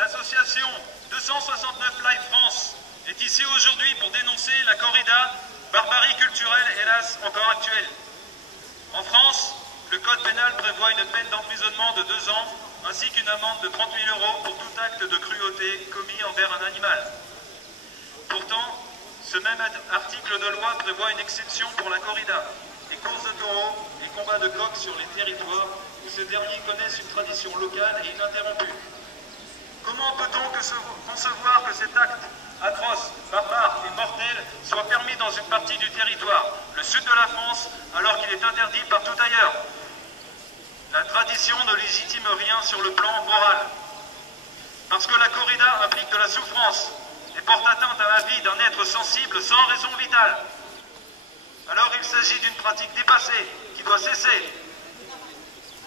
L'association 269 Live France est ici aujourd'hui pour dénoncer la corrida, barbarie culturelle hélas encore actuelle. En France, le code pénal prévoit une peine d'emprisonnement de 2 ans ainsi qu'une amende de 30 000 € pour tout acte de cruauté commis envers un animal. Pourtant, ce même article de loi prévoit une exception pour la corrida, les courses de taureaux, les combats de coqs sur les territoires où ces derniers connaissent une tradition locale et ininterrompue. Comment peut-on concevoir que cet acte atroce, barbare et mortel soit permis dans une partie du territoire, le sud de la France, alors qu'il est interdit partout ailleurs? La tradition ne légitime rien sur le plan moral. Parce que la corrida implique de la souffrance et porte atteinte à la vie d'un être sensible sans raison vitale. Alors il s'agit d'une pratique dépassée qui doit cesser.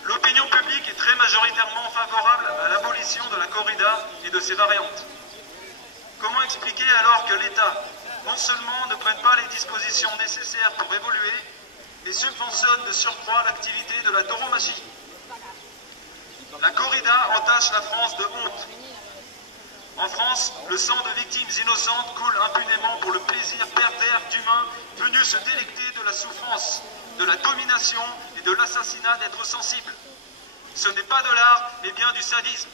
L'opinion publique est très majoritairement favorable à l'abolition de la corrida et de ses variantes. Comment expliquer alors que l'État, non seulement ne prenne pas les dispositions nécessaires pour évoluer, mais subventionne de surcroît l'activité de la tauromachie? La corrida entache la France de honte. En France, le sang de victimes innocentes coule impunément pour le plaisir pervers d'humains venus se délecter de la souffrance, de la domination et de l'assassinat d'êtres sensibles. Ce n'est pas de l'art, mais bien du sadisme.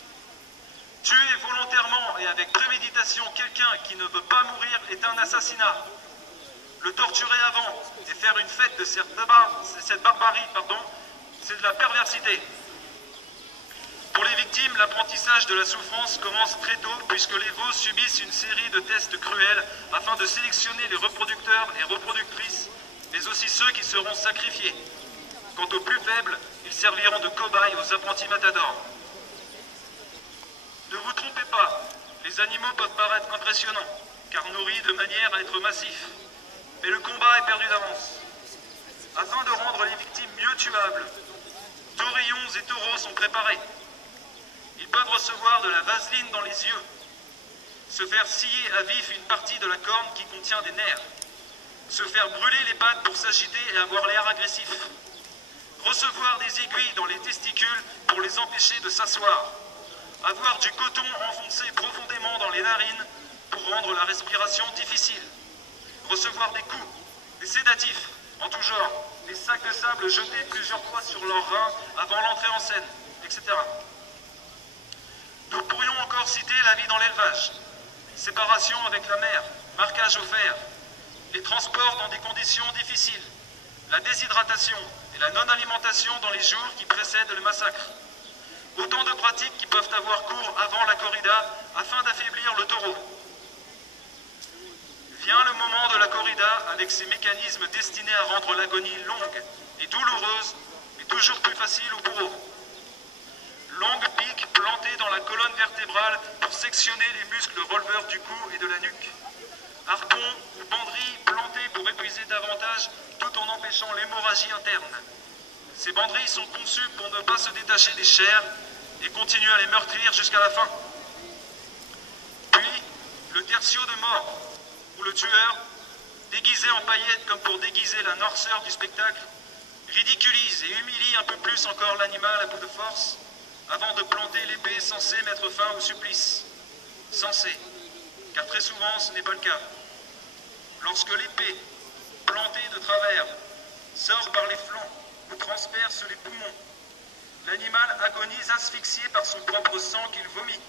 Tuer volontairement et avec préméditation quelqu'un qui ne veut pas mourir est un assassinat. Le torturer avant et faire une fête de cette barbarie, c'est de la perversité. Pour les victimes, l'apprentissage de la souffrance commence très tôt puisque les veaux subissent une série de tests cruels afin de sélectionner les reproducteurs et reproductrices, mais aussi ceux qui seront sacrifiés. Quant aux plus faibles, ils serviront de cobayes aux apprentis matadors. Ne vous trompez pas, les animaux peuvent paraître impressionnants, car nourris de manière à être massifs. Mais le combat est perdu d'avance. Afin de rendre les victimes mieux tuables, taurillons et taureaux sont préparés. Ils peuvent recevoir de la vaseline dans les yeux, se faire scier à vif une partie de la corne qui contient des nerfs, se faire brûler les pattes pour s'agiter et avoir l'air agressif, recevoir des aiguilles dans les testicules pour les empêcher de s'asseoir, avoir du coton enfoncé profondément dans les narines pour rendre la respiration difficile, recevoir des coups, des sédatifs en tout genre, des sacs de sable jetés plusieurs fois sur leurs reins avant l'entrée en scène, etc. Nous pourrions encore citer la vie dans l'élevage, séparation avec la mère, marquage au fer, les transports dans des conditions difficiles, la déshydratation et la non-alimentation dans les jours qui précèdent le massacre. Autant de pratiques qui peuvent avoir cours avant la corrida afin d'affaiblir le taureau. Vient le moment de la corrida avec ses mécanismes destinés à rendre l'agonie longue et douloureuse, mais toujours plus facile au bourreau. Longues piques plantées dans la colonne vertébrale pour sectionner les muscles releveurs du cou et de la nuque. Harpons ou banderilles plantées pour épuiser davantage tout en empêchant l'hémorragie interne. Ces banderilles sont conçues pour ne pas se détacher des chairs et continuent à les meurtrir jusqu'à la fin. Puis, le tertio de mort, où le tueur, déguisé en paillettes comme pour déguiser la noirceur du spectacle, ridiculise et humilie un peu plus encore l'animal à bout de force, avant de planter l'épée censée mettre fin au supplice. Censée, car très souvent ce n'est pas le cas. Lorsque l'épée, plantée de travers, sort par les flancs ou transperce les poumons, l'animal agonise asphyxié par son propre sang qu'il vomit.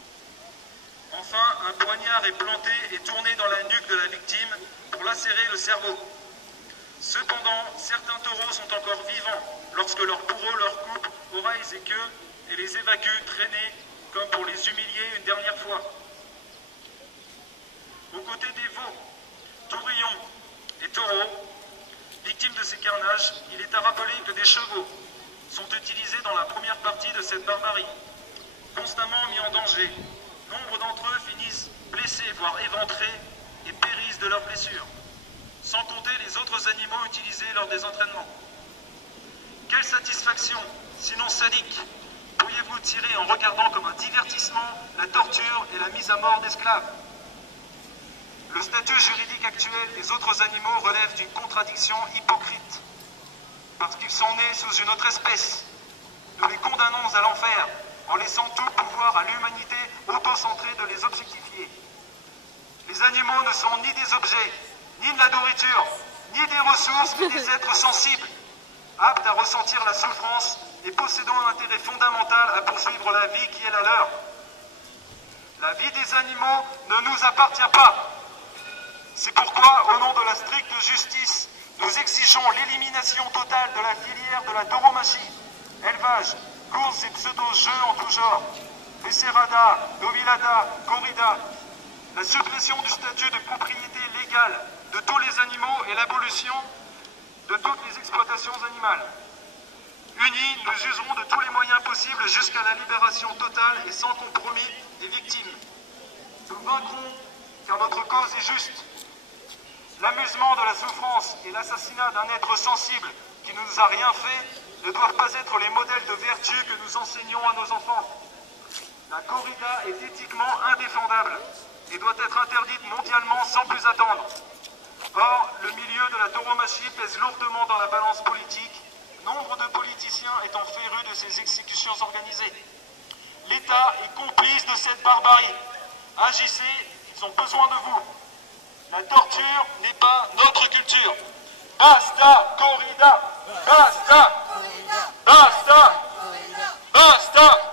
Enfin, un poignard est planté et tourné dans la nuque de la victime pour lacérer le cerveau. Cependant, certains taureaux sont encore vivants lorsque leur bourreau leur coupe oreilles et queues et les évacue traînés comme pour les humilier une dernière fois. Aux côtés des veaux, taurillons et taureaux, victimes de ces carnages, il est à rappeler que des chevaux sont utilisés dans la première partie de cette barbarie. Constamment mis en danger, nombre d'entre eux finissent blessés, voire éventrés, et périssent de leurs blessures, sans compter les autres animaux utilisés lors des entraînements. Quelle satisfaction, sinon sadique, pourriez-vous tirer en regardant comme un divertissement la torture et la mise à mort d'esclaves? Le statut juridique actuel des autres animaux relève d'une contradiction hypocrite. Parce qu'ils sont nés sous une autre espèce, nous les condamnons à l'enfer en laissant tout pouvoir à l'humanité auto-centrée de les objectifier. Les animaux ne sont ni des objets, ni de la nourriture, ni des ressources, mais des êtres sensibles, aptes à ressentir la souffrance et possédant un intérêt fondamental à poursuivre la vie qui est la leur. La vie des animaux ne nous appartient pas. C'est pourquoi, au nom de la stricte justice, nous exigeons l'élimination totale de la filière de la tauromachie, élevage, courses et pseudo-jeux en tout genre, Becerrada, Novilada, Corrida, la suppression du statut de propriété légale de tous les animaux et l'abolition de toutes les exploitations animales. Unis, nous jugerons de tous les moyens possibles jusqu'à la libération totale et sans compromis des victimes. Nous vaincrons car notre cause est juste. L'amusement de la souffrance et l'assassinat d'un être sensible qui ne nous a rien fait ne doivent pas être les modèles de vertu que nous enseignons à nos enfants. La corrida est éthiquement indéfendable et doit être interdite mondialement sans plus attendre. Or, le milieu de la tauromachie pèse lourdement dans la balance politique, nombre de politiciens étant férus de ces exécutions organisées. L'État est complice de cette barbarie. Agissez, ils ont besoin de vous. La torture n'est pas notre culture. Basta, corrida! Basta! Basta! Basta!